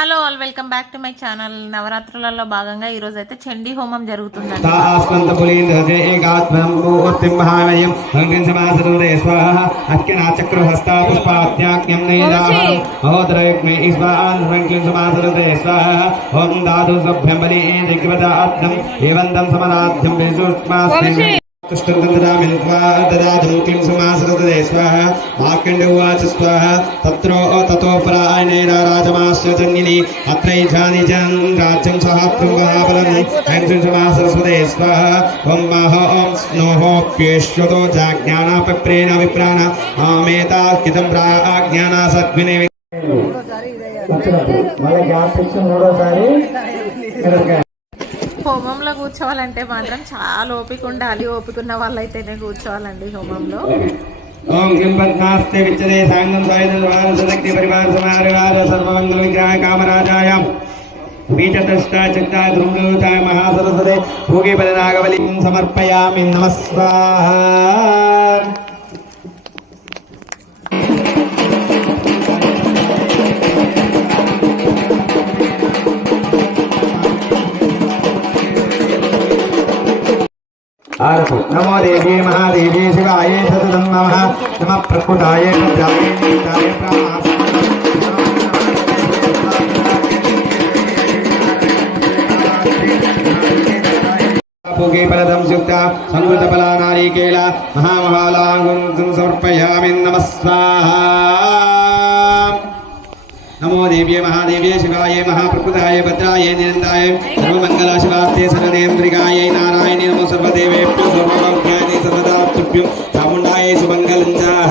Hello all welcome back to my channel. నవరాత్రులలో భాగంగా ఈ రోజు అయితే చండీ హోమం జరుగుతుందండి. तत्रोततोपरायणेराजमास्य अत्रैषानिजं राज्यं सहात्रुंगहाबलं सरस्वते स्वाहा ओं महो स्नोहोप्येश्वतो जाज्ञानापप्रेण विप्राण आमेतार्कितं प्राज्ञाना सद्विने హోమంలో కూర్చోవాలంటే మాత్రం చాలా ఓపిక ఉండాలి. ఓపిక ఉన్న వాళ్ళైతేనే కూర్చోవాలండి హోమంలో. ओम किं पद्मास्ते विच्यते सांगं स्वायदर्वाण सदक्ति परिवार समारिवार सर्वमंगल विग्रह कामराजाय बीजतष्टा चित्ता ध्रुवताय महासरस्वते भोगे बलनागबलिं समर्पयामि नमः स्वाहा. नमो देवी महादेवी शिवाय सततं नमः नमः प्रकृताय भद्राय नित्याय भोगे फलदं युक्ता संकृतफला नारिकेल महामहालांगं समर्पयामि नमः स्वाहा. नमो देव्ये महादेव्ये शिवाय महाप्रकृताय भद्राय निरन्ताय सर्वमंगला शिवास्ते शरणेन्द्रिकाय नारायणे नमो सर्वदेवेभ्यो सर्वभौम्याय सर्वदा तुभ्यं चामुण्डाय सुमङ्गलं चाह.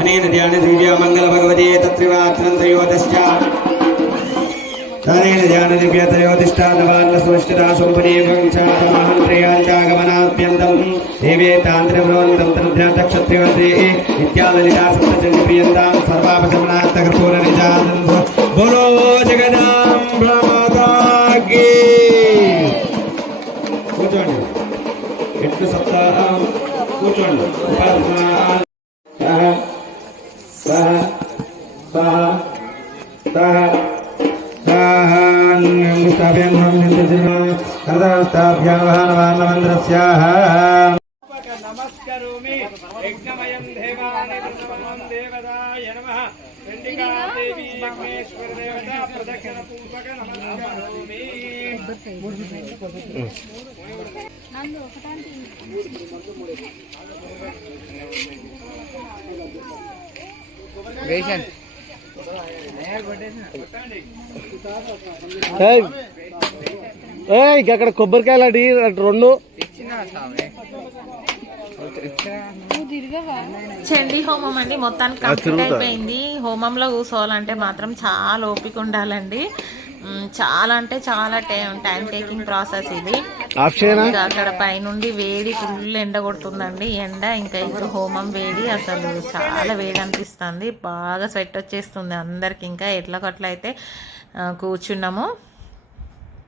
अनेन ध्यान दिव्या मंगल भगवते तत्रिवात्रं त्रयोदश्च तनेन ध्यान दिव्या त्रयोदिष्टादवान्न सुष्ठता सोपदेवं च महान् प्रियाञ्चागमनाभ्यन्तं देवे तान्त्रिभ्रवन्तं तन्ध्यातक्षत्रिवते इत्यादलिता सप्तचन्द्रियन्तां सर्वापशमनात्तकर्पूरनिजानं बोलो जगदाम्ब माता की. కూర్చోండి ఎట్లు సప్తాహం కూర్చోండి. नमस्करोमि यज्ञमयं देवानि प्रथमं देवताय नमः चण्डिका देवी यज्ञेश्वर देवता प्रदक्षिण पूर्वक नमस्करोमि. అక్కడ కొబ్బరికాయలు అడి రెండు చండీ హోమం అండి మొత్తానికి కంప్లీట్ అయిపోయింది. హోమంలో కూర్చోవాలంటే మాత్రం చాలా ఓపిక ఉండాలండి. చాలా అంటే చాలా టైం టేకింగ్ ప్రాసెస్ ఇది. ఇంకా అక్కడ పైనుండి వేడి ఫుల్ ఎండ కొడుతుందండి. ఎండ ఇంకా ఇప్పుడు హోమం వేడి, అసలు చాలా వేడి అనిపిస్తుంది. బాగా స్వెట్ వచ్చేస్తుంది అందరికి. ఇంకా ఎట్లకట్లయితే కూర్చున్నాము.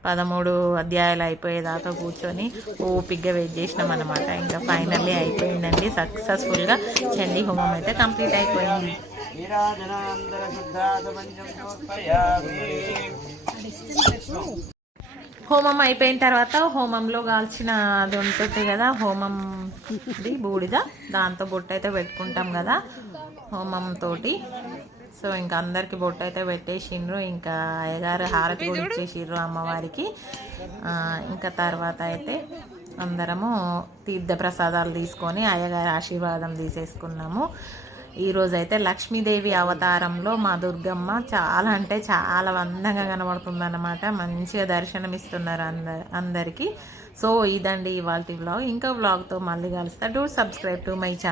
13 అధ్యాయాలు అయిపోయేదాకా కూర్చొని ఓపిక్గా వెయిట్ చేసినాం అనమాట. ఇంకా ఫైనల్లీ అయిపోయిందండి. సక్సెస్ఫుల్గా చండీ హోమం అయితే కంప్లీట్ అయిపోయింది. హోమం అయిపోయిన తర్వాత హోమంలో కాల్చిన అది ఉంటుంది కదా, హోమంది బూడిద, దాంతో బొట్టు అయితే పెట్టుకుంటాం కదా హోమంతో. సో ఇంకా అందరికి బొట్టు అయితే పెట్టేసిండ్రు. ఇంకా అయ్యగారు హారతి కూడా ఇచ్చేసిండ్రు అమ్మవారికి. ఇంకా తర్వాత అయితే అందరము తీర్థ ప్రసాదాలు తీసుకొని అయ్యగారి ఆశీర్వాదం తీసేసుకున్నాము. ఈరోజైతే లక్ష్మీదేవి అవతారంలో మా దుర్గమ్మ చాలా అంటే చాలా అందంగా కనబడుతుంది అన్నమాట. మంచిగా దర్శనం ఇస్తున్నారు అందరికీ. సో ఇదండి ఇవాళ వ్లాగ్. ఇంకా వ్లాగ్తో మళ్ళీ కలుస్తా. Do subscribe to my channel.